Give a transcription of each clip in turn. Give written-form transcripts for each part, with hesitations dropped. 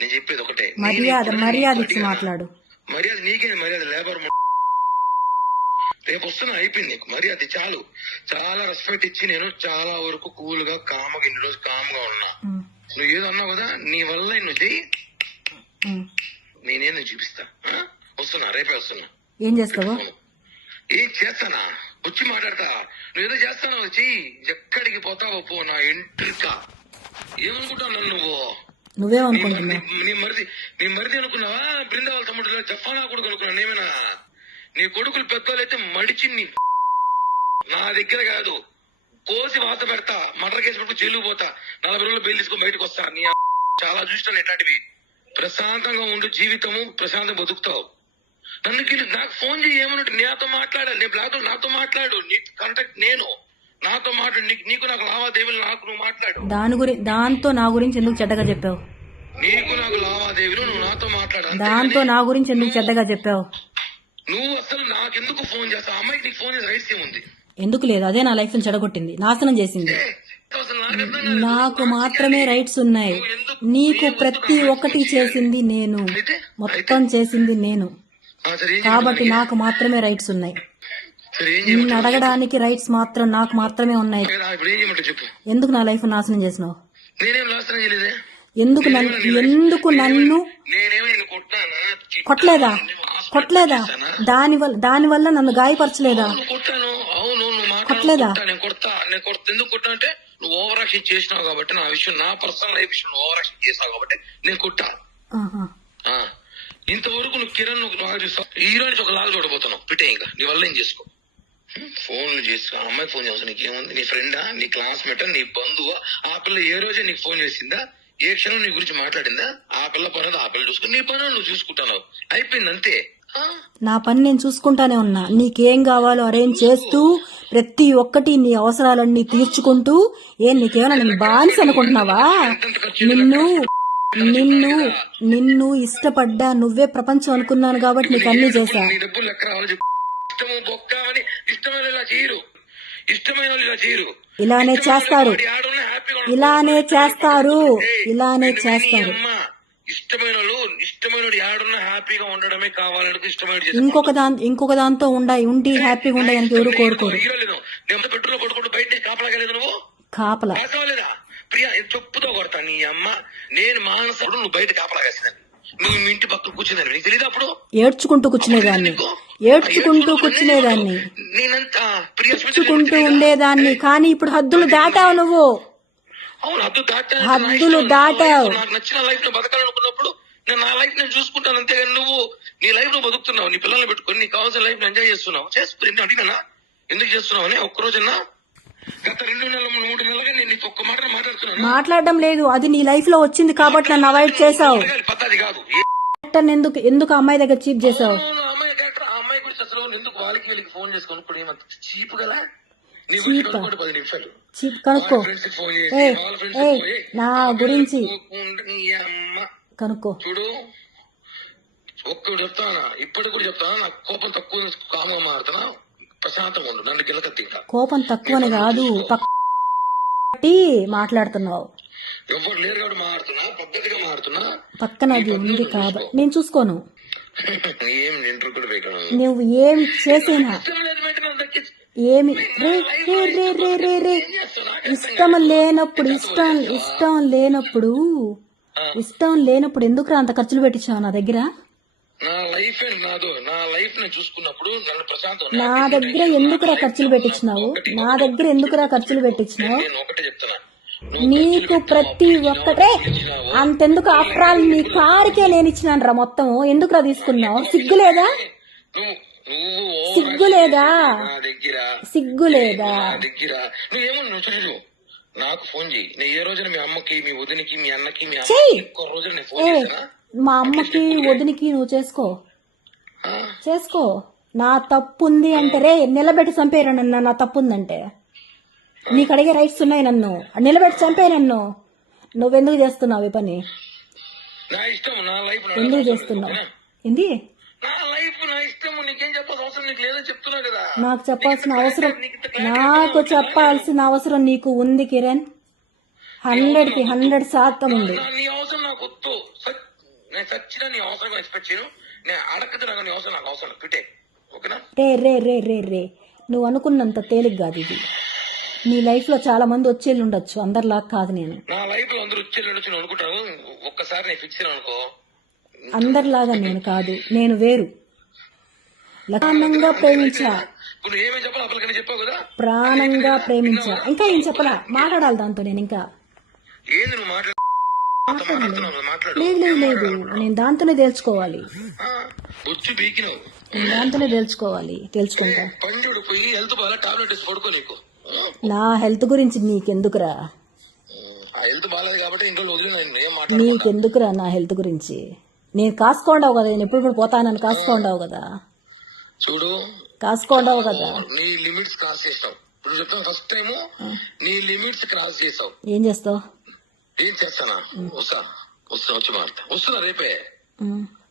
నేను చెప్పేది ఒకటే, మర్యాద ఇచ్చి మాట్లాడు. మర్యాద నీకే, మర్యాద లేబర్ రేపు వస్తున్నా, అయిపోయింది నీకు మర్యాద చాలు. చాలా రెస్పెక్ట్ ఇచ్చి నేను చాలా వరకు కూల్ గా కామ్గా ఇన్ని రోజు కామ్గా ఉన్నా. నువ్వు ఏదో అన్నావు కదా, నీ వల్ల నువ్వు చెయ్యి, నేనే చూపిస్తా. వస్తున్నా, రేపే వస్తున్నా. ఏం చేస్తావు? ఏం చేస్తానా, వచ్చి మాట్లాడతా. నువ్వేదో చేస్తానా, వచ్చి ఎక్కడికి పోతావో పో, నా ఎంట్రికా. ఏమనుకుంటావు నువ్వేమనుకుంటున్నావు? నీ మరిది అనుకున్నావా? బృందావళ తమ్ముడు జఫానా కొడుకు అనుకున్నా నేమేనా? నీ కొడుకులు పెద్దోళ్ళైతే మడిచి నా దగ్గర కాదు, కోసి వాత పెడతా, మర్డర్ కేసు పెట్టుకు జైలు పోతా, 40 రోజులు బెయిల్ తీసుకొని బయటకు వస్తా. నీ చాలా చూస్తాను ఎట్లాంటివి. ప్రశాంతంగా ఉండు, జీవితము ప్రశాంతంగా బతుకుతావు. నాకు ఫోన్ చేయి, ఏమన్నట్టు నాతో మాట్లాడాలి. నేను బ్లాక్ నాతో మాట్లాడు, నీ కాంటాక్ట్ నేను, నాతో మాట్లాడు. నీకు నాకు లావాదేవీలు, నాకు నువ్వు మాట్లాడు. దాంతో నా గురించి ఎందుకు చెడ్డగా చెప్పావు? నీకు నాకు లావాదేవీలు, నువ్వు నాతో మాట్లాడు. దాంతో నా గురించి ఎందుకు చెడ్డగా చెప్పావు? నువ్వు అసలు నాకెందుకు ఫోన్ చేస్తావు? అమ్మాయికి నీకు ఫోన్ చేసే రైట్స్ ఏముంది? ఎందుకు లేదు? అదే నా లైఫ్ ని చెడగొట్టింది, నాశనం చేసింది. నాకు మాత్రమే రైట్స్ ఉన్నాయి, నీకు ప్రతి ఒక్కటి చేసింది నేను, మొత్తం చేసింది నేను, కాబట్టి నాకు మాత్రమే రైట్స్ ఉన్నాయి. నిన్ను అడగడానికి రైట్స్ మాత్రం నాకు మాత్రమే ఉన్నాయి. ఎందుకు నా లైఫ్ నాశనం చేసినావు? ఎందుకు నన్ను కొట్టలేదా? దానివల్ల నన్ను గాయపరచలేదా? కొట్టలేదా? ఎందుకు కొట్టా అంటే నువ్వు ఓవర్ యాక్షన్ చేసినావు కాబట్టి, నా విషయం, నా పర్సనల్ లైఫ్ విషయం ఓవర్ యాక్షన్ చేసావు కాబట్టి నేను కొట్టా. ఇంతవరకు నువ్వు కిరణ్ బాగా చూస్తావు, హీరోయిన్ ఒక లాగా చూడబోతున్నావు. పిటే ఇంకా నీ వల్ల ఏం చేసుకో. ఫోన్లు చేసుకో, అమ్మాయి ఫోన్ చేస్తావు. నీకేముంది? నీ ఫ్రెండా, నీ క్లాస్మేటా, నీ బంధువా? ఆ పిల్ల ఏ రోజే నీకు ఫోన్ చేసిందా? ఏ క్షణం నీ గురించి మాట్లాడిందా? ఆ పిల్ల పని ఆ పిల్ల చూసుకుని నీ పని నువ్వు చూసుకుంటావు, అయిపోయింది అంతే. నా పని నేను చూసుకుంటానే ఉన్నా. నీకేం కావాలో అరేంజ్ చేస్తూ, ప్రతి ఒక్కటి నీ అవసరాలన్నీ తీర్చుకుంటూ. నీకేమైనా నేను బానిస అనుకుంటున్నావా? నిన్ను ఇష్టపడ్డా, నువ్వే ప్రపంచం అనుకున్నాను కాబట్టి నీకు అన్ని చేశా. ఇలానే చేస్తారు. ఇంకొక దాంతో ఉండి హ్యాపీగా ఉండడానికి ఎవరు కోరుకోరు. కాపలా ప్రియా చెప్పుతో కొడతా నీ అమ్మ. నేను మానసుడు, నువ్వు బయట కాపలా కాసినాను. నువ్వు మీ ఇంటి పక్కన కూర్చున్నాను, నీకు తెలియదు? అప్పుడు ఏడ్చుకుంటూ కూర్చునేదాన్ని, ఉండేదాన్ని. కానీ ఇప్పుడు హద్దులు దాటావు నువ్వు. అవును, హద్దులు దాటావు. నాకు నచ్చిన లైఫ్ లో బతకాలనుకున్నప్పుడు నేను నా లైఫ్ నేను చూసుకుంటాను, అంతేగాని నువ్వు నీ లైఫ్ లో బతుకుతున్నావు, నీ పిల్లల్ని పెట్టుకుని నీకు కావాల్సిన లైఫ్ ఎంజాయ్ చేస్తున్నావు. చేసుకుని అడిగినా ఎందుకు చేస్తున్నావు అని ఒక్కరోజున్నా? గత 2 నెలలు 3 నెలలుగా నేను నీకు ఒక్క మాట మాట్లాడుతున్నాను. మాట్లాడడం లేదు, అది నీ లైఫ్ లో వచ్చింది కాబట్టి నన్ను అవాయిడ్ చేసావు. పద్ధతి కాదు. ఎందుకు అమ్మాయి దగ్గర చీప్ చేసావు? అమ్మాయి గురించి అసలు ఎందుకు వాళ్ళకి ఫోన్ చేసుకొని ఇప్పుడు ఏమంత చీప్ కదా? కనుక్కో, నా గురించి కనుక్కో. చూడు, ఒక్కడు చెప్తానా, ఇప్పటికి కూడా చెప్తానా, నాకు కోపం తక్కువ, కామంగా మారుతున్నా, ప్రశాంతంగా ఉండు, నన్ను గిలకత్తి. కోపం తక్కువని కాదు, మాట్లాడుతున్నావు. ఎవరు లేరు కాబట్టి మారుతున్నా, పద్ధతిగా మారుతున్నా. పక్కన అది ఉంది కాబట్టి నేను చూసుకోను. ఏం నువ్వు ఏం చేసినా ఏమి ఇష్టం లేనప్పుడు ఎందుకు అంత ఖర్చులు పెట్టించావు నా దగ్గర? నా దగ్గర ఎందుకురా ఖర్చులు పెట్టించినావు? నీకు ప్రతి ఒక్కటే అంతెందుకు? ఆఫ్టర్ ఆల్ నీ కారుకే నేను ఇచ్చినాను రా మొత్తం. ఎందుకురా తీసుకున్నావు? సిగ్గులేదా? నాకు ఫోన్ చేయి. నేను ఏ రోజున మీ అమ్మకి, మీ వదినికి, మీ అన్నకి, మీ మా అమ్మకి వదినికి నువ్వు చేసుకో. నా తప్పు ఉంది అంటే రే నిలబెట్టి చంపేరా నన్ను. నా తప్పు ఉందంటే నీకు అడిగే రైట్స్ ఉన్నాయి. నన్ను నిలబెట్టి చంపే. నన్ను నువ్వెందుకు చేస్తున్నావు ఈ పని? ఎందుకు చేస్తున్నావు? ఏంది? నాకు చెప్పాల్సిన అవసరం నీకు ఉంది కిరణ్. 100కి 100% ఉంది. నీ అవసరం నాకు వద్దు. నేను చచ్చిన నీ అవసరం ఎక్స్పెక్ట్ చేయను. నేను అడగదు నాకు నీ అవసరం నాకు అవసరం పెట్టే. ఓకేనా? రే నువ్వు అనుకున్నంత తేలిక కాదు ఇది. నీ లైఫ్ లో చాలా మంది వచ్చేళ్ళు ఉండొచ్చు, అందరిలా కాదు నేను. నా లైఫ్ లో అందరూ వచ్చేళ్ళు ఉండొచ్చు నువ్వు అనుకుంటావు. ఒక్కసారి నేను ఫిక్స్ అనుకో, అందరిలాగా నేను కాదు, నేను వేరు. ప్రాణంగా ప్రేమించా, నువ్వు ఏమేమి చెప్పాలి అప్పటికని చెప్పావు కదా, ప్రాణంగా ప్రేమించా. ఇంకా ఏం చెప్పలా, మాట్లాడాలి దాంతో నేను. ఇంకా ఏంది నువ్వు మాట్లాడు. లేదు నేను దాంతోనే తేల్చుకోవాలి. వచ్చి బీకినావు, నేను దాంతోనే తెలుసుకుంటా. పండుడు పోయి హెల్త్ బాగా టాబ్లెట్ వేసి పడుకో. నీకు నా హెల్త్ గురించి నీకెందుకురా? ఆ హెల్త్ బాగాలేదు కాబట్టి ఇంట్లో వదిలిన నీకెందుకురా నా హెల్త్ గురించి? నేను కాసుకోండావు కదా, నేను ఎప్పుడు పోతానని కాసుకోండావు కదా. చూడు, కాసుకోండావు కదా. నీ లిమిట్స్ క్రాస్ చేస్తావు. ఇప్పుడు చెప్తాను, ఫస్ట్ టైం నీ లిమిట్స్ క్రాస్ చేస్తావు. ఏం చేస్తావు? ఏం చేస్తానా? వస్తున్నా వచ్చి మాట్లాడతా. వస్తున్నా రేపే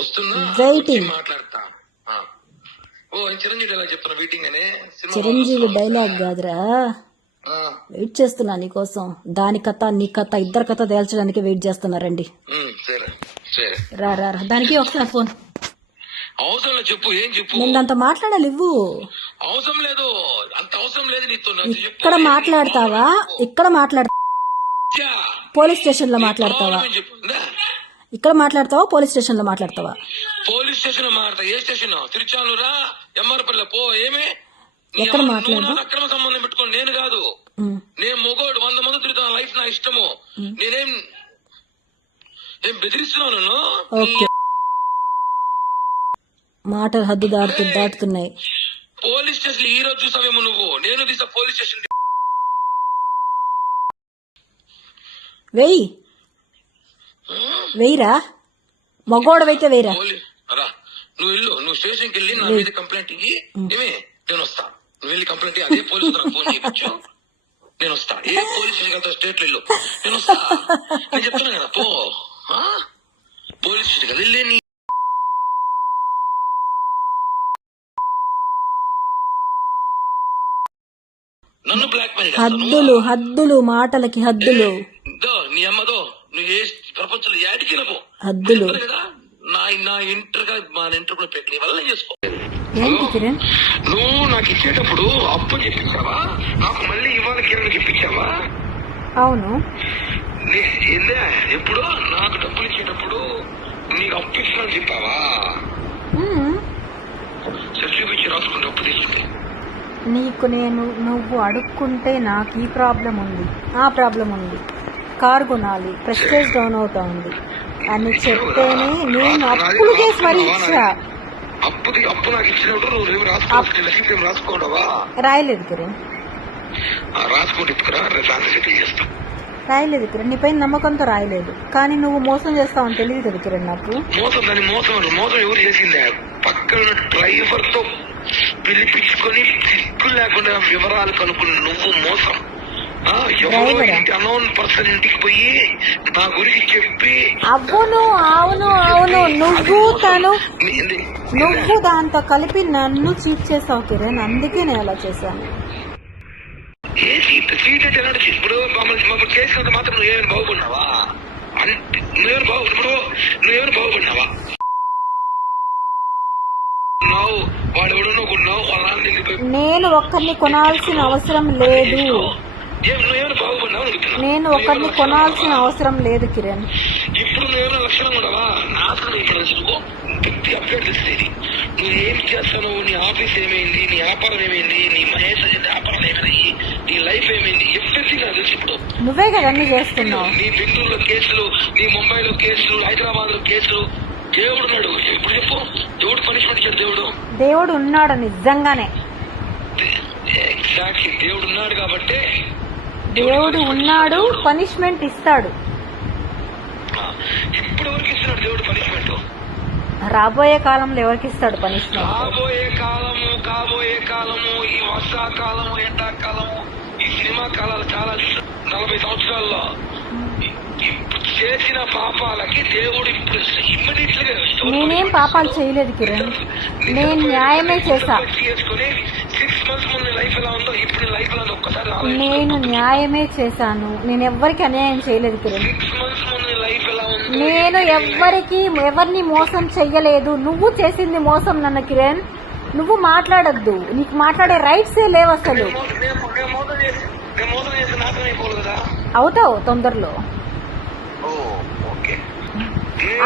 వస్తున్నా మాట్లాడతా. చిరంజీవి డైలాగ్ చెప్తున్నా మీటింగ్ అనే. చిరంజీవి డైలాగ్ కాదురా, వెయిట్ చేస్తున్నా నీకోసం. దాని కథ నీ కథ ఇద్దరు కథ తేల్చడానికి వెయిట్ చేస్తున్నా. రండి రా దానికి ఒకసారి ఫోన్. అవసరం లేదు, చెప్పు. ఏం చెప్పు? నేను దాంతో మాట్లాడాలి. ఇవ్వు. అవసరం లేదు, అంత అవసరం లేదు నీతో. ఇక్కడ మాట్లాడతావా? పోలీస్ స్టేషన్ లో మాట్లాడతావా? ఇక్కడ మాట్లాడతావా? పోలీస్ స్టేషన్ లో మాట్లాడతావా? పోలీస్ స్టేషన్ లో మాట్లాడతా. ఏ స్టేషన్? తిరుచానూరా, ఎంఆర్పల్లి పో. ఏమే ఎక్కడ మాట్లాడదా? అక్రమ సంబంధం పెట్టుకోండి. నేను కాదు, నేను మొగోడు. 100 మంది తిరుగుతాను. లైఫ్ నా ఇష్టము. నేనేం బెదిరిస్తున్నాను? ఓకే, మాటలు హద్దు దాటుతున్నాయి. పోలీస్ స్టేషన్ ఈ రోజు చూసావేమో నువ్వు. నేను తీసా పోలీస్ స్టేషన్. వెయ్యిరా, మగోడవైతే వెయ్యిరా. నువ్వు వెళ్ళు, నువ్వు స్టేషన్కి వెళ్ళి నా మీద కంప్లైంట్ ఇయ్యి. ఏమే నేను వస్తా. నువ్వు వెళ్ళి కంప్లైంట్ ఇయ్యి. అదే పోలీసు ఫోన్ చేయించు. నేను వస్తా. ఏ పోలీస్ స్టేషన్ స్టేట్ వెళ్ళు. నేను వస్తా. నేను చెప్తున్నా కదా, పో. పోలీస్ స్టేషన్ వెళ్ళి నీ నన్ను బ్లాక్ మెయిల్ హద్దులు మాటలకి హద్దులు. నీ అమ్మదో నువ్వు ఏ ప్రపంచంలో యాడికి హద్దులు. నా ఇంటర్ మా ఇంటర్ కూడా పెట్టి వల్ల చేసుకో. ఏంటి కిరణ్, నువ్వు నాకు ఇచ్చేటప్పుడు అప్పు చెప్పించావా? నాకు మళ్ళీ ఇవ్వాలి కిరణ్ చెప్పించావా? అవును. ఎప్పుడు నాకు డబ్బులు ఇచ్చేటప్పుడు నీకు అప్పు ఇస్తానని చెప్పావా? సరే చూపించి రాసుకుంటే అప్పు తీసుకుంటే. నీకు నువ్వు అడుక్కుంటే నాకు ఈ ప్రాబ్లం ఉంది, ఆ ప్రాబ్లం ఉంది, కారు కొనాలి, ప్రెస్టేజ్ డౌన్ అవుతా ఉంది అని చెప్తేనే నేను అప్పులు చేసి మరీ ఇచ్చా. అప్పు నాకు ఇచ్చినప్పుడు నువ్వు రాసుకోవడవా? రాయలేదు కిరణ్, రాయలేదు కిరణ్. నీ పైన నమ్మకంతో రాయలేదు, కానీ నువ్వు మోసం చేస్తావని తెలియదు కదా కిరణ్ నాకు. మోసం ఎవరు చేసిందే? పక్కన డ్రైవర్ తో పిలిపించుకొని సిగ్గు లేకుండా వివరాలు కనుక్కుని నువ్వు మోసం. అనౌన్ పర్సన్ ఇంటికి పోయి నా గురించి చెప్పి. అవును నువ్వు దాంతో కలిపి నన్ను చీట్ చేసావు కిరణ్, అందుకే నేను అలా చేశాను. ఏ సీట్ అంటే ఎలాంటి సీట్? ఇప్పుడు మమ్మల్ని చేసినంత మాత్రం నువ్వేమైనా బాగుపడినావా? నువ్వేమైనా బాగుపడినావా? వాడు ఎవడో కొన్నావు, నేను ఒక్కరిని కొనాల్సిన అవసరం లేదు. నేను ఒకరిని కొనాల్సిన అవసరం లేదు కిరణ్. ఇప్పుడు నువ్వేమైనా లక్షణం ఉండవా? నాశనం ఇక్కడ ప్రతి అప్డేట్ తెలిసేది. నువ్వు ఏం చేస్తావు, నీ ఆఫీస్ ఏమైంది, నీ వ్యాపారం ఏమైంది, నీ మహేష్ వ్యాపారం ఏమైనాయి, నీ లైఫ్ ఏమైంది, ఎవ్రీథింగ్ నాకు తెలుసు. ఇప్పుడు నువ్వే కదా అన్ని చేస్తున్నావు. నీ బెంగళూరులో కేసులు, నీ ముంబైలో కేసులు, హైదరాబాద్ లో కేసులు. దేవుడు ఉన్నాడు. ఇప్పుడు చెప్పు, దేవుడు పనిష్మెంట్ ఇచ్చాడు. దేవుడు ఉన్నాడు నిజంగానే. ఎగ్జాక్ట్లీ, దేవుడు ఉన్నాడు కాబట్టి దేవుడు ఉన్నాడు, పనిష్మెంట్ ఇస్తాడు. ఇప్పుడు ఎవరికి ఇస్తున్నాడు దేవుడు పనిష్మెంట్? రాబోయే కాలంలో ఎవరికి ఇస్తాడు పనిష్మెంట్? కాబోయే కాలము, ఈ వర్షాకాలము, ఎండాకాలము, ఈ సినిమా కాలాలు చాలా 40 సంవత్సరాల్లో చేసిన పాపాలకి దేవుడు ఇప్పుడు ఇమ్మీడియట్ గా. నేనేం పాపాలు చేయలేదు కిరణ్, నేను న్యాయమే చేశా. చేసుకుని 6 months ముందు లైఫ్ ఎలా ఉందో ఇప్పుడు లైఫ్ ఎలా ఉందో ఒక్కసారి నేను న్యాయమే చేశాను. నేను ఎవ్వరికి అన్యాయం చేయలేదు కిరణ్. 6 months ముందు లైఫ్ ఎలా ఉందో నేను ఎవరిని మోసం చెయ్యలేదు. నువ్వు చేసింది మోసం నన్ను కిరణ్. నువ్వు మాట్లాడొద్దు. నీకు మాట్లాడే రైట్సే లేవు అసలు. నేను మోసం చేసి నాశనం అయిపోవాలి కదా. అవుతావు తొందరలో. ఓ ఓకే.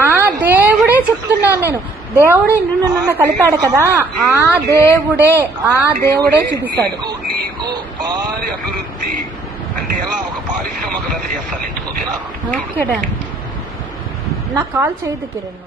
ఆ దేవుడే చెప్తున్నాను నేను. దేవుడే నన్ను కలిపాడు కదా, ఆ దేవుడే చూపిస్తాడు. నీకు భారీ అభివృద్ధి అంటే ఎలా ఒక పారిశ్రామిక చేస్తాను. ఓకేనా? Okay done. నాకు కాల్ చేయదు కిరణ్.